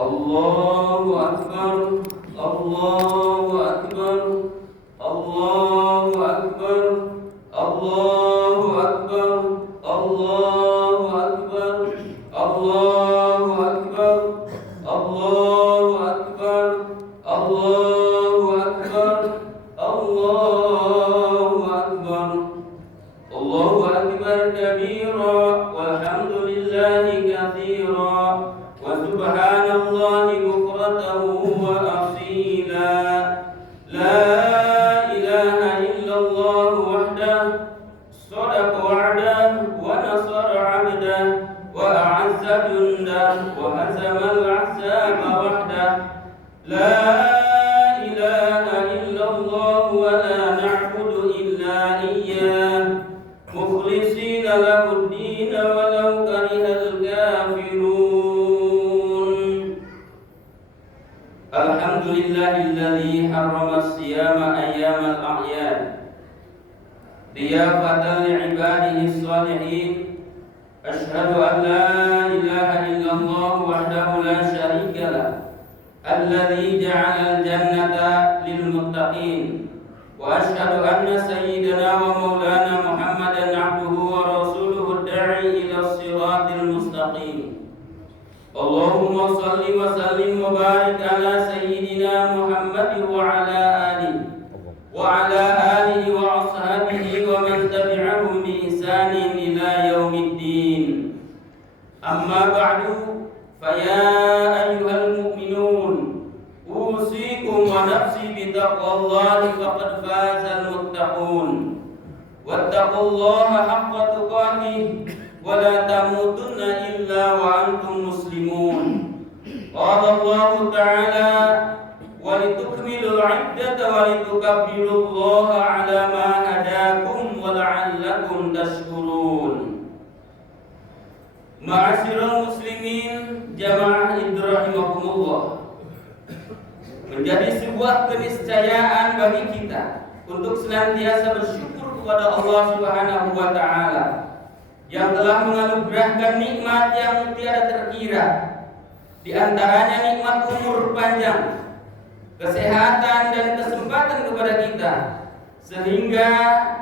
Allahu Akbar, Allahu Akbar, Allahu Akbar, Allahu Akbar, Allahu Akbar, Allahu Akbar, Allahu Akbar, Allahu Akbar, Allahu Akbar, Allahu Akbar kabira, walhamdulillahi katsira, wa subhanallahi bukratan wa asila. La ilaha illallah wahdah, sadaqa wa'dah, wa nasara 'abdah, wa a'azza jundah, wa hazama al-ahzaba wahdah. La ilaha illallah wa la na'budu illa iyyah, mukhlishina lahu ad-din walau karihal kafirun. Alhamdulillahilladzi harrama as-siyama ayyamal a'yad diyafatan li'ibadihi as-salihin. Ashhadu an la ilaha illallah wahdahu la syarika lah, alladzi ja'ala al-jannata lil muttaqin, wa ashhadu anna sayyidana wa maulana Muhammadan 'abduhu wa rasuluhu ad-da'i ila as-siratil mustaqim. Allahumma salli wa sallim wa barik ala sayyidina Muhammadin wa ala alihi wa ashabihi wa man tabi'ahum bi ihsanin ila yaumiddin. Amma ba'du, fa ya ayyuhal mu'minun, usikum wa nafsi bi taqwallahi faqad fazal muttaqun. Wattaqullaha haqqa tuqatih wa la tamutunna illa wa antum muslimun. Qala Allah ta'ala: wa litukmilul 'iddata wa litukabbirullaha 'ala ma hadakum wa la'allakum tashkurun. Ma'asyiral muslimin, jamaah rahimakumullah, menjadi sebuah keniscayaan bagi kita untuk senantiasa bersyukur kepada Allah Subhanahu wa taala yang telah menganugerahkan nikmat yang tiada terkira. Di antaranya nikmat umur panjang, kesehatan dan kesempatan kepada kita, sehingga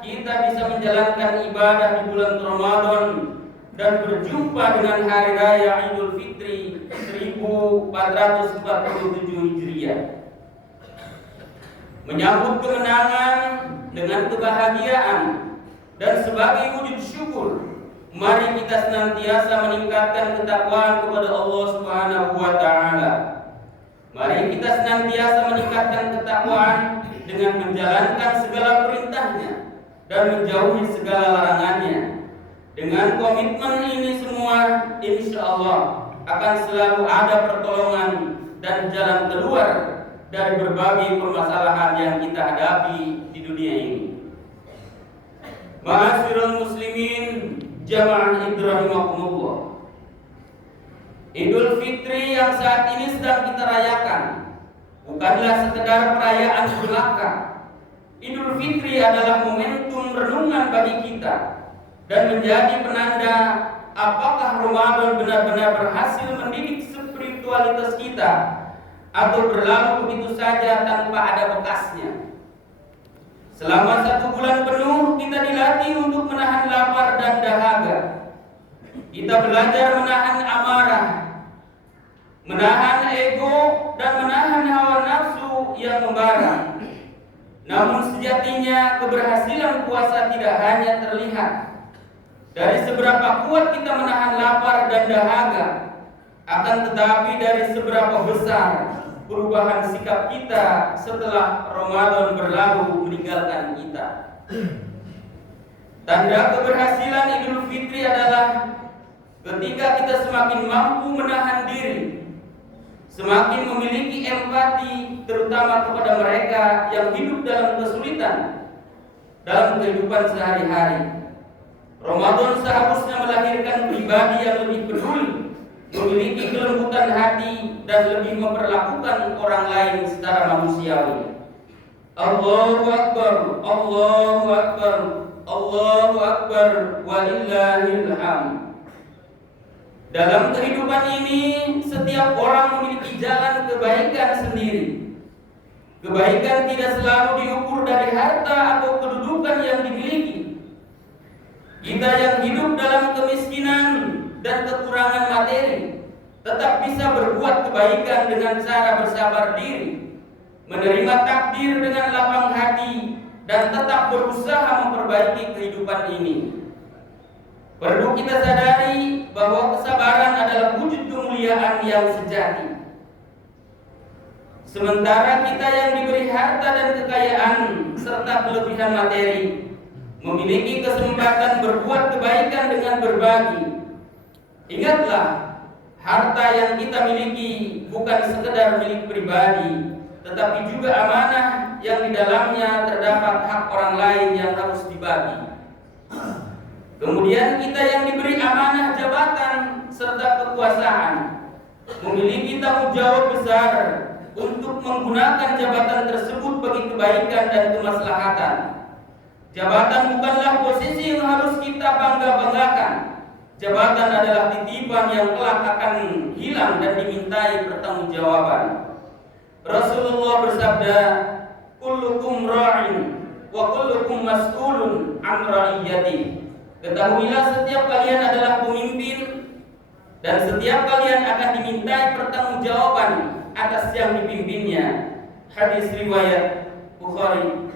kita bisa menjalankan ibadah di bulan Ramadan dan berjumpa dengan hari raya Idul Fitri 1447 Hijriah. Menyambut kemenangan dengan kebahagiaan dan sebagai wujud syukur, mari kita senantiasa meningkatkan ketakwaan kepada Allah Subhanahu wa taala. Mari kita senantiasa meningkatkan ketakwaan dengan menjalankan segala perintahnya dan menjauhi segala larangannya. Dengan komitmen ini semua, insya Allah akan selalu ada pertolongan dan jalan keluar dari berbagai permasalahan yang kita hadapi di dunia ini. Ma'asyiral muslimin, jamaah rahimakumullah, Idul Fitri yang saat ini sedang kita rayakan bukanlah sekedar perayaan belaka. Idul Fitri adalah momentum renungan bagi kita dan menjadi penanda apakah Ramadan benar-benar berhasil mendidik spiritualitas kita atau berlalu begitu saja tanpa ada bekasnya. Selama 1 bulan penuh kita dilatih untuk menahan lapar dan dahaga. Kita belajar menahan amarah, menahan ego, dan menahan hawa nafsu yang membara. Namun sejatinya keberhasilan puasa tidak hanya terlihat dari seberapa kuat kita menahan lapar dan dahaga, akan tetapi dari seberapa besar perubahan sikap kita setelah Ramadan berlalu meninggalkan kita. Tanda keberhasilan Idul Fitri adalah ketika kita semakin mampu menahan diri, semakin memiliki empati terutama kepada mereka yang hidup dalam kesulitan dalam kehidupan sehari-hari. Ramadan seharusnya melahirkan pribadi yang lebih peduli, memiliki kelembutan hati, dan lebih memperlakukan orang lain secara manusiawi. Allahu Akbar, Allahu Akbar, Allahu Akbar, walillahil hamd. Dalam kehidupan ini, setiap orang memiliki jalan kebaikan sendiri. Kebaikan tidak selalu diukur dari harta atau kedudukan yang dimiliki. Kita yang hidup dalam kemiskinan dan kekurangan materi tetap bisa berbuat kebaikan dengan cara bersabar diri, menerima takdir dengan lapang hati, dan tetap berusaha memperbaiki kehidupan ini. Perlu kita sadari bahwa kesabaran adalah wujud kemuliaan yang sejati. Sementara kita yang diberi harta dan kekayaan serta kelebihan materi memiliki kesempatan berbuat kebaikan dengan berbagi. Ingatlah, harta yang kita miliki bukan sekedar milik pribadi, tetapi juga amanah yang di dalamnya terdapat hak orang lain yang harus dibagi. Kemudian kita yang diberi amanah jabatan serta kekuasaan memiliki tanggung jawab besar untuk menggunakan jabatan tersebut bagi kebaikan dan kemaslahatan. Jabatan bukanlah posisi yang harus kita bangga-banggakan. Jabatan adalah titipan yang kelak akan hilang dan dimintai pertanggungjawaban. Rasulullah bersabda, "Kullukum ra'in wa kullukum mas'ulun 'an ra'iyati." Ketahuilah, setiap kalian adalah pemimpin dan setiap kalian akan dimintai pertanggungjawaban atas yang dipimpinnya. Hadis riwayat Bukhari.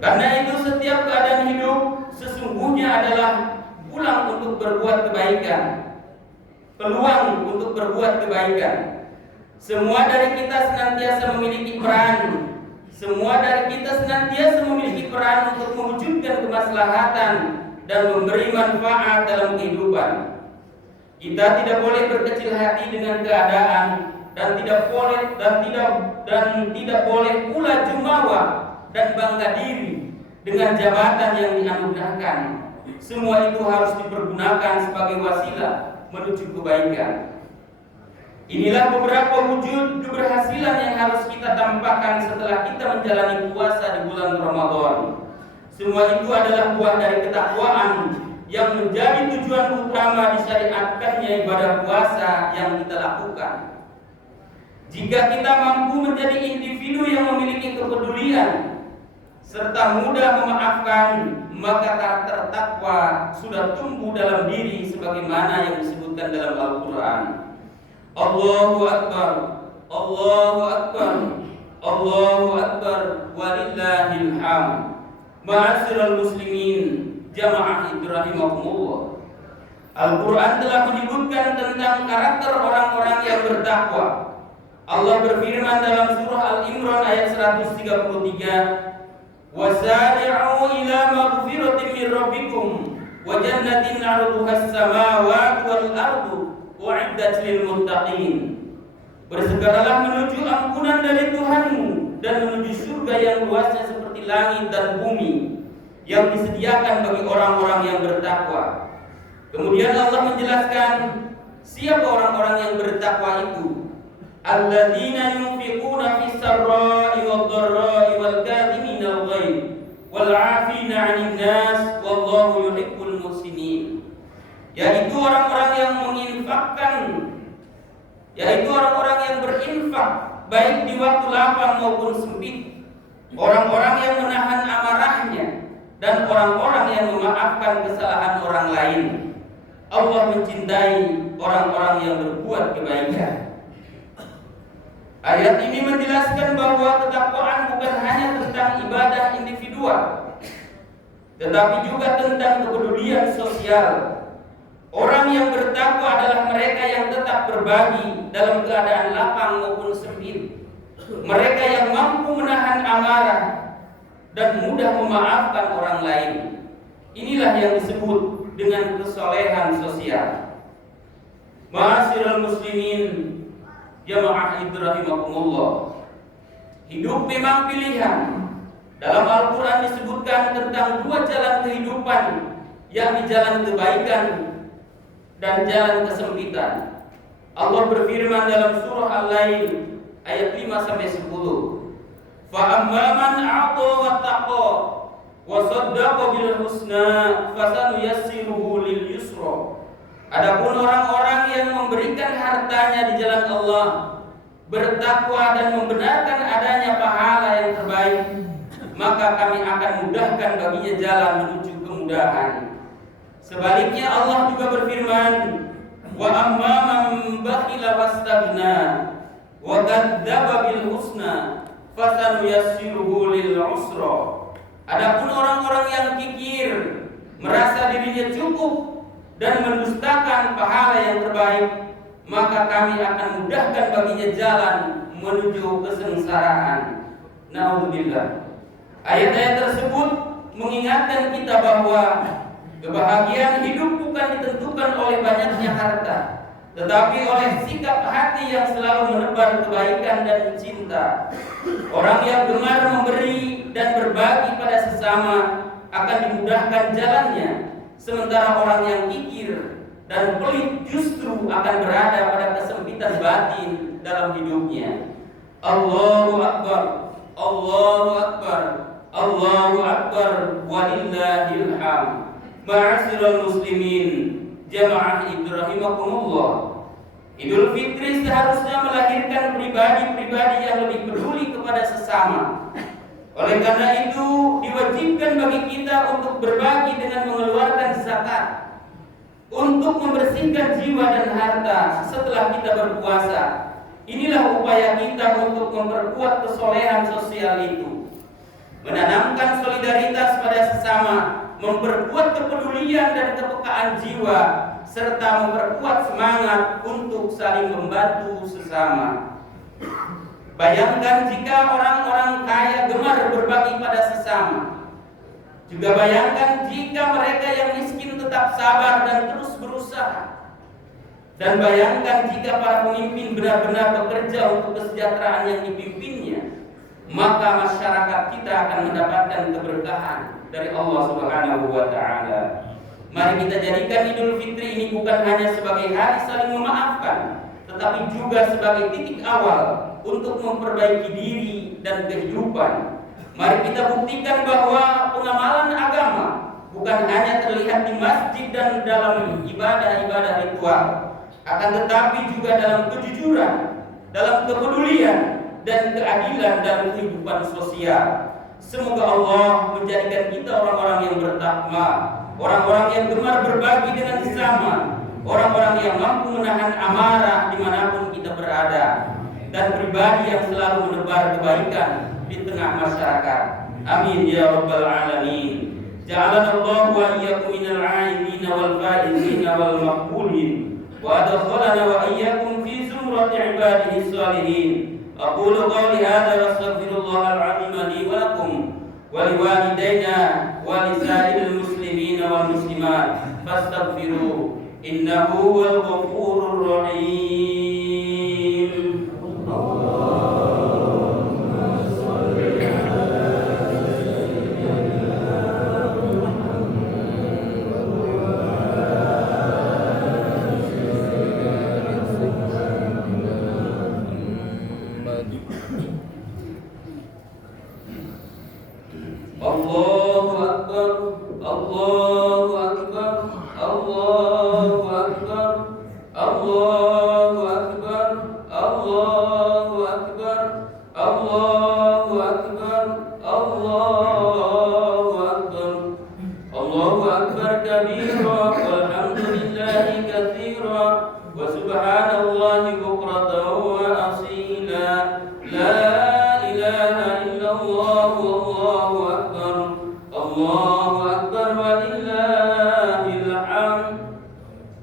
Karena itu setiap keadaan hidup sesungguhnya adalah pulang untuk berbuat kebaikan, peluang untuk berbuat kebaikan. Semua dari kita senantiasa memiliki peran. Semua dari kita senantiasa memiliki peran untuk mewujudkan kemaslahatan dan memberi manfaat dalam kehidupan. Kita tidak boleh berkecil hati dengan keadaan dan tidak boleh pula jumawa dan bangga diri dengan jabatan yang dianugerahkan. Semua itu harus dipergunakan sebagai wasilah menuju kebaikan. Inilah beberapa wujud keberhasilan yang harus kita tampakkan setelah kita menjalani puasa di bulan Ramadan. Semua itu adalah buah dari ketakwaan yang menjadi tujuan utama disyariatkannya ibadah puasa yang kita lakukan. Jika kita mampu menjadi individu yang memiliki kepedulian serta mudah memaafkan, maka karakter takwa sudah tumbuh dalam diri sebagaimana yang disebutkan dalam Al-Quran. Allahu Akbar, Allahu Akbar, Allahu Akbar, walillahil hamd. Ma'asyiral muslimin, jamaah rahimahumullah. Al-Quran telah menyebutkan tentang karakter orang-orang yang bertakwa. Allah berfirman dalam surah Al-Imran ayat 133, "Wasari'u ila maghfiratin min rabbikum wa jannatin 'arduhas samawati wal ardu u'iddat lil muttaqin." Bersegeralah menuju ampunan dari Tuhanmu dan menuju surga yang luasnya seperti langit dan bumi, yang disediakan bagi orang-orang yang bertakwa. Kemudian Allah menjelaskan siapa orang-orang yang bertakwa itu. Alladzina yunfiquna fis sarra'i wad dharra'i wal kadhimina al-ghaidh wal 'afina 'anil nas wallahu yuhibbul muhsinin. Yaitu orang-orang yang menginfakkan, yaitu orang-orang yang berinfak baik di waktu lapang maupun sempit, orang-orang yang menahan amarahnya, dan orang-orang yang memaafkan kesalahan orang lain. Allah mencintai orang-orang yang berbuat kebaikan. Ayat ini menjelaskan bahwa ketakwaan bukan hanya tentang ibadah individual, tetapi juga tentang kepedulian sosial. Orang yang bertakwa adalah mereka yang tetap berbagi dalam keadaan lapang maupun sempit. Mereka yang mampu menahan amarah dan mudah memaafkan orang lain. Inilah yang disebut dengan kesolehan sosial. Ma'asyiral muslimin, jamaah rahimakumullah. Hidup memang pilihan. Dalam Al-Quran disebutkan tentang dua jalan kehidupan, yakni jalan kebaikan dan jalan kesempitan. Allah berfirman dalam surah Al-Lail ayat 5-10, "Fa amma man a'ta wattaqa wa saddaqa bil husna fasanuyassiruhu lil yusra Adapun orang-orang yang memberikan hartanya di jalan Allah, bertakwa dan membenarkan adanya pahala yang terbaik, maka kami akan mudahkan baginya jalan menuju kemudahan. Sebaliknya Allah juga berfirman, wa amma man bakhila wastaghna wa kadzdzaba bil husna fasanuyassiruhu lil usra. Adapun orang-orang yang kikir, merasa dirinya cukup dan mendustakan pahala yang terbaik, maka kami akan mudahkan baginya jalan menuju kesengsaraan. Nauzubillah. Ayat-ayat tersebut mengingatkan kita bahwa kebahagiaan hidup bukan ditentukan oleh banyaknya harta, tetapi oleh sikap hati yang selalu menebar kebaikan dan cinta. Orang yang gemar memberi dan berbagi pada sesama akan dimudahkan jalannya, sementara orang yang kikir dan pelit justru akan berada pada kesempitan batin dalam hidupnya. Allahu Akbar, Allahu Akbar, Allahu Akbar, walillahil hamd. Ma'asyiral muslimin, jamaah rahimakumullah. Idul Fitri seharusnya melahirkan pribadi-pribadi yang lebih peduli kepada sesama. Oleh karena itu, diwajibkan bagi kita untuk berbagi dengan mengeluarkan zakat, untuk membersihkan jiwa dan harta setelah kita berpuasa. Inilah upaya kita untuk memperkuat kesolehan sosial itu, menanamkan solidaritas pada sesama, memperkuat kepedulian dan kepekaan jiwa, serta memperkuat semangat untuk saling membantu sesama. Bayangkan jika orang-orang kaya gemar berbagi pada sesama. Juga bayangkan jika mereka yang miskin tetap sabar dan terus berusaha. Dan bayangkan jika para pemimpin benar-benar bekerja untuk kesejahteraan yang dipimpinnya, maka masyarakat kita akan mendapatkan keberkahan dari Allah Subhanahu wa Ta'ala. Mari kita jadikan Idul Fitri ini bukan hanya sebagai hari saling memaafkan, tetapi juga sebagai titik awal untuk memperbaiki diri dan kehidupan. Mari kita buktikan bahwa pengamalan agama bukan hanya terlihat di masjid dan dalam ibadah-ibadah ritual, akan tetapi juga dalam kejujuran, dalam kepedulian dan keadilan dalam kehidupan sosial. Semoga Allah menjadikan kita orang-orang yang bertakwa, orang-orang yang gemar berbagi dengan sesama, orang-orang yang mampu menahan amarah dimanapun kita berada, dan pribadi yang selalu menebar kebaikan di tengah masyarakat. Amin ya rabbal alamin. Ja'alana Allah wa iyyakum minal 'aidin wal faizin wal maqbulin wa adkhalana wa iyyakum fi zumrati ibadihi shalihin. Aqulu qawli hadza wa astaghfirullahal 'azim li wa lakum wa liwalidayna wa lisa'iril muslimina wal muslimat fastaghfiruh innahu huwal ghafurur rahim. Allahu Akbar, Allahu Akbar, Allahu Akbar, Allahu Akbar, Allahu Akbar, Allahu Akbar, Allahu Akbar, Allahu Akbar kabira, walhamdulillahi katsira, wa subhanallahi bukratan wa asila. La ilaha illallah, wallahu akbar, Allahu akbar, walillahil hamd.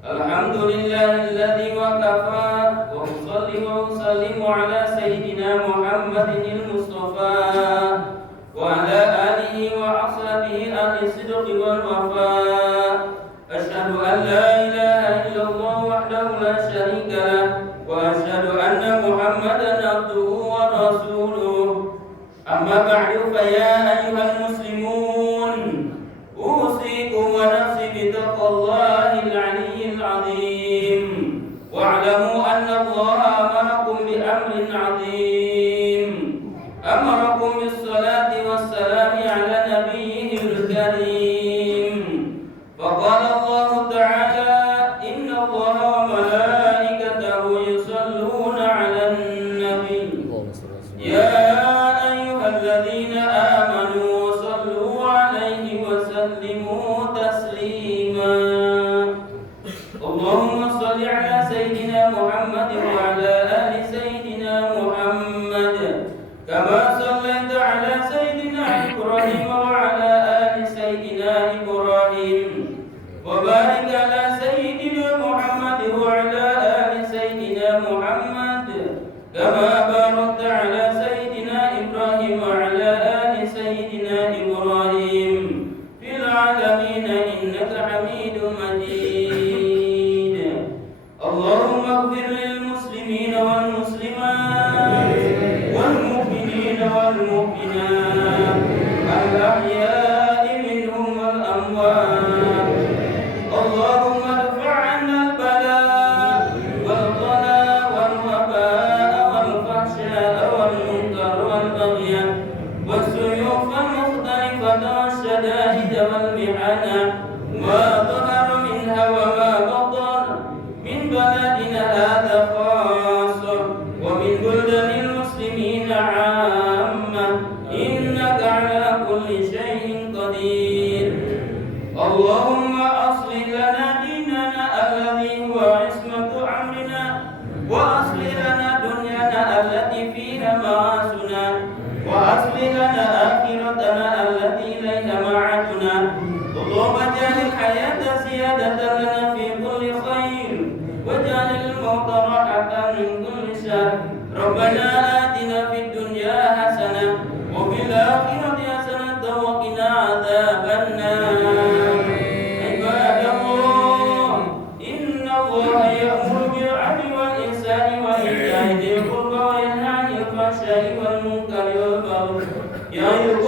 Alhamdulillahilladzi waqafa wa usalli wa usallimu ala sayyidina Muhammadin al-Mustafa wa ala alihi wa ashabihi ahli sidqi wal wafa. Asyhadu an la ilaha illallah wahdahu la syarika lah wa asyhadu anna Muhammadan abduhu wa rasuluh. Amma ba'du fa ya ayyuhal muslimun, usikum wa nafsi bi taqwallahil 'aliyyil 'azim. Wa'lamu anna Allah amarakum bi amrin 'azim. Amarakum bis salati was salami 'ala nabiyyil karim. Wa qala Allah ta'ala, inna اللهم صل على سيدنا محمد وعلى آل سيدنا محمد كما صليت على سيدنا إبراهيم وعلى آل سيدنا إبراهيم وبارك على سيدنا محمد وعلى آل سيدنا محمد كما باركت على سيدنا إبراهيم وعلى آل سيدنا إبراهيم في العالمين إنك حميد مجيد. اللهم اغفر للمسلمين والمسلمات والمؤمنين والمؤمنات الأحياء منهم والأموات. اللهم ادفع عنا البلاء والغلاء والوباء والفحشاء والمنكر والبغي والسيوف المختلفة والشدائد والمحن ما ظهر منها وما بطن من بلدنا هذا خاصة ومن بلدان المسلمين عامة إنك على كل شيء قدير. اللهم أصلح لنا ديننا الذي هو عصمة أمرنا وأصلح لنا دنيانا التي فيها معاشنا وأصلح لنا آخرتنا التي إليها معادنا. اللهم اجعل الحياة زيادة لنا في كل خير واجعل الموت راحة من كل شر. ربنا آتنا في الدنيا حسنة وفي الآخرة حسنة وقنا عذاب النار. عباد الله إن الله يأمر بالعدل والإحسان وإيتاء ذي القربى وينهى عن الفحشاء والمنكر والبغي يعظكم